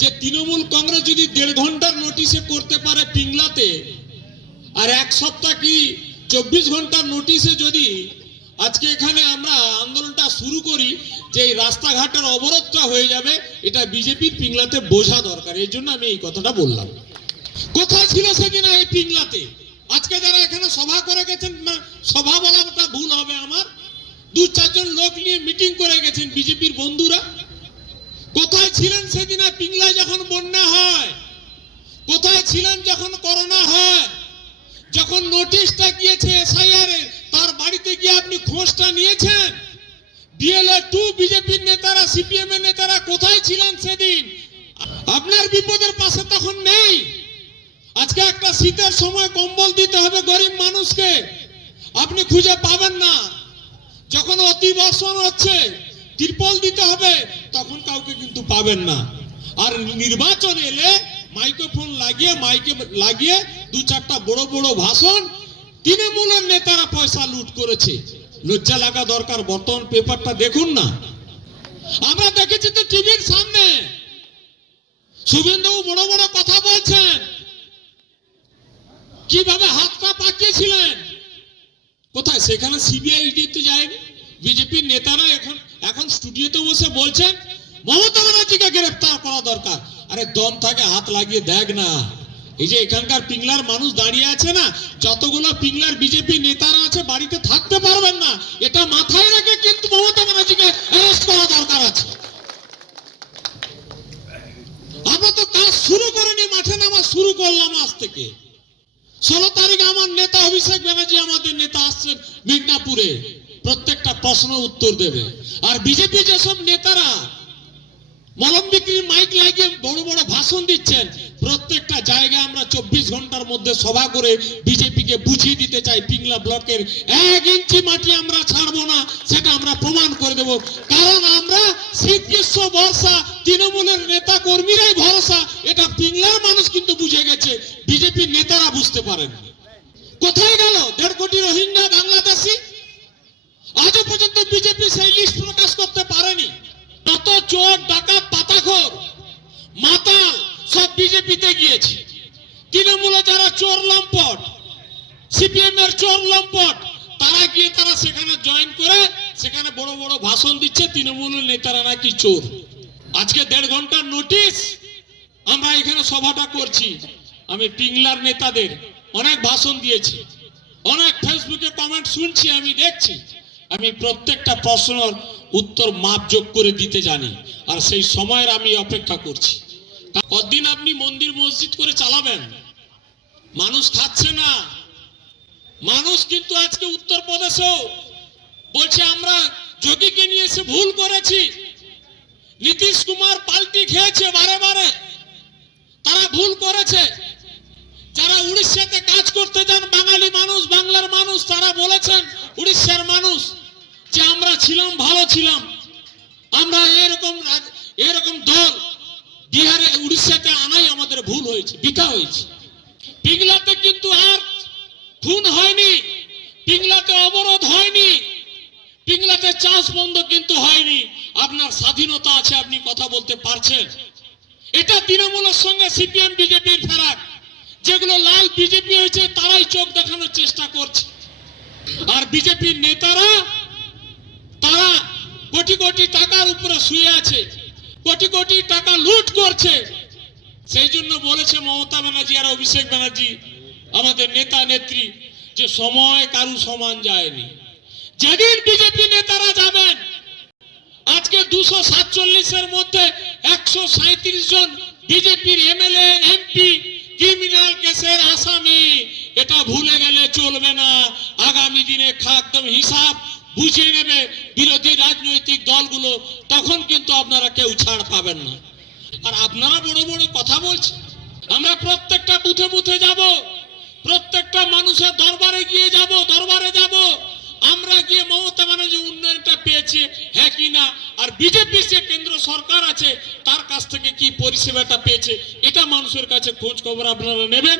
যে তৃণমূল কংগ্রেস যদি 1.5 ঘন্টার নোটিশে করতে পারে পিংলাতে, আর 1 সপ্তাহ কি 24 ঘন্টার নোটিশে যদি আজকে এখানে আমরা আন্দোলনটা শুরু করি, যে এই রাস্তাঘাটের অবরোধটা হয়ে যাবে, এটা বিজেপির পিংলাতে বোঝা দরকার। এই জন্য আমি এই কথাটা বললাম। কোথায় ছিল সেদিন এই পিংলাতে? আজকে যারা এখানে সভা করে গেছেন, সভা বলাটা ভুল হবে আমার, 2-4 জন লোক নিয়ে মিটিং করে গেছেন বিজেপির বন্ধুরা। কোথায় ছিলেন সেদিন পিংলায় যখন বন্যা হয়? কোথায় ছিলেন যখন করোনা হয়? যখন নোটিশটা গিয়েছে এসআইআর এর, তার বাড়িতে গিয়ে আপনি খোঁজটা নিয়েছেন? ডিএলএ 2 বিজেপির নেতারা, সিপিএম এর নেতারা কোথায় ছিলেন সেদিন? আপনার বিপদের পাশে তখন নেই। আজকে একটা শীতের সময় কম্বল দিতে হবে গরিব মানুষকে, আপনি খুঁজে পাবেন না। যখন অতি বর্ষণ হচ্ছে, ত্রিপল দিতে হবে, তখন কাউকে কিন্তু পাবেন না। আর নির্বাচন এলে মাইক্রোফোন লাগিয়ে 2-4টা বড় বড় ভাষণ, তৃণমূলের নেতারা পয়সা লুট করেছে। লজ্জা লাগা দরকার। বর্তমান পেপারটা দেখুন না, আমরা দেখেছি তো টিভির সামনে শুভেন্দু বড় বড় কথা বলছেন, কিভাবে হাত পা পাকিয়েছিলেন। কোথায়? সেখানে সিবিআই ইডি তো যায়নি। বিজেপির নেতারা এখন স্টুডিওতে বসে বলছেন মমতা ব্যানার্জিকে গ্রেফতার করা দরকার। আরে দম থাকে হাত লাগিয়ে দেখ না। এই যে এখানকার পিংলার মানুষ দাঁড়িয়ে আছে না, যতগুলো পিংলার বিজেপি নেতারা আছে বাড়িতে থাকতে পারবেন না, এটা মাথায় রেখে কিন্তু মমতা ব্যানার্জিকে অ্যারেস্ট করা দরকার আছে। আমরা তো কাজ শুরু করিনি, মাঠে নামা শুরু করলাম আজ থেকে। 16 তারিখে আমার নেতা অভিষেক ব্যানার্জি, আমাদের নেতা আসছেন মিদনাপুরে, প্রত্যেকটা প্রশ্ন উত্তর দেবে। আর বিজেপি যেসব নেতারা মলম বিক্রির মাইক লাগিয়ে বড় বড় ভাষণ দিচ্ছেন, প্রত্যেকটা জায়গায় আমরা 24 ঘন্টার মধ্যে সভা করে বিজেপিকে বুঝিয়ে দিতে চাই, পিংলা ব্লকের 1 ইঞ্চি মাটি আমরা ছাড়বো না, সেটা আমরা প্রমাণ করে দেব। কারণ আমরা শীত গ্রীষ্ম বর্ষা তৃণমূলের নেতা কর্মীরাই ভরসা, এটা পিংলার মানুষ কিন্তু বুঝে গেছে, বিজেপির নেতারা বুঝতে পারেন। কোথায় গেল 1.5 কোটি রোহিঙ্গা বাংলাদেশি? আজও পর্যন্ত বিজেপি সেই লিস্ট প্রকাশ করতে পারেনি। কত চোর ডাকাত পাতাখোর মাতাল সব বিজেপিতে গিয়েছে। তৃণমূলে যারা চোর লম্পট, সিপিএম এর চোর লম্পট, তারা গিয়ে তারা সেখানে জয়েন করে সেখানে বড় বড় ভাষণ দিচ্ছে, তৃণমূলের নেতারা নাকি চোর। আজকে 1.5 ঘন্টার নোটিশ আমরা এখানে সভাটা করছি। আমি পিংলার নেতাদের অনেক ভাষণ দিয়েছি, অনেক ফেসবুকে কমেন্ট শুনছি, আমি দেখছি। আমি প্রত্যেকটা প্রশ্নের উত্তর মাপযোগ করে দিতে জানি, আর সেই সময়ের আমি অপেক্ষা করছি। কতদিন আপনি মন্দির মসজিদ করে চালাবেন? মানুষ খাচ্ছে না। মানুষ কিন্তু আজকে উত্তরপ্রদেশেও বলছে আমরা যোগীকে নিয়ে এসে ভুল করেছি। নীতিশ কুমার পাল্টি খেয়েছে বারে বারে, তারা ভুল করেছে। যারা উড়িষ্যাতে কাজ করতে যান বাঙালি মানুষ, বাংলার মানুষ, তারা বলেছেন উড়িষ্যার মানুষ যে আমরা ছিলাম, ভালো ছিলাম, আমরা এরকম দল বিহারে উড়িষ্যাতে আনাই আমাদের ভুল হয়েছে, বিকা হয়েছে। পিংলাতে কিন্তু আর খুন হয়নি, পিংলাতে অবরোধ হয়নি, পিংলাতে চাষ বন্ধ কিন্তু হয়নি। আপনার স্বাধীনতা আছে, আপনি কথা বলতে পারছেন। এটা তৃণমূলের সঙ্গে সিপিএম বিজেপির ফারাক। যেগুলো লাল বিজেপি হয়েছে তারাই চোখ দেখানোর চেষ্টা করছে, আর বিজেপির নেতারা তারা কোটি কোটি টাকার উপরে শুয়ে আছে, কোটি কোটি টাকা লুট করছে। সেই জন্য বলেছে মমতা ব্যানার্জি আর অভিষেক ব্যানার্জি, আমাদের নেতা নেত্রী, যে সময় কারু সমান যায়নি। যেদিন বিজেপি নেতারা যাবেন, আজকে 247-এর মধ্যে 137 জন বিজেপির এমএলএ এমপি ক্রিমিনাল কেসের আসামি। এটা ভুলে গেলে চলবে না। আগামী দিনে একদম হিসাব বুঝিয়ে নেবে বিরোধী রাজনৈতিক দলগুলো, তখন কিন্তু আপনারা কেউ ছাড় পাবেন না। আর আপনারা বড় বড় কথা বলছেন। আমরা প্রত্যেকটা বুথে বুথে যাব, প্রত্যেকটা মানুষের দরবারে গিয়ে যাব, আমরা গিয়ে মমতা ব্যানার্জি উন্নয়নটা পেয়েছে হ্যাঁ কি না, আর বিজেপি যে কেন্দ্র সরকার আছে তার কাছ থেকে কি পরিষেবাটা পেয়েছে, এটা মানুষের কাছে খোঁজ খবর আপনারা নেবেন।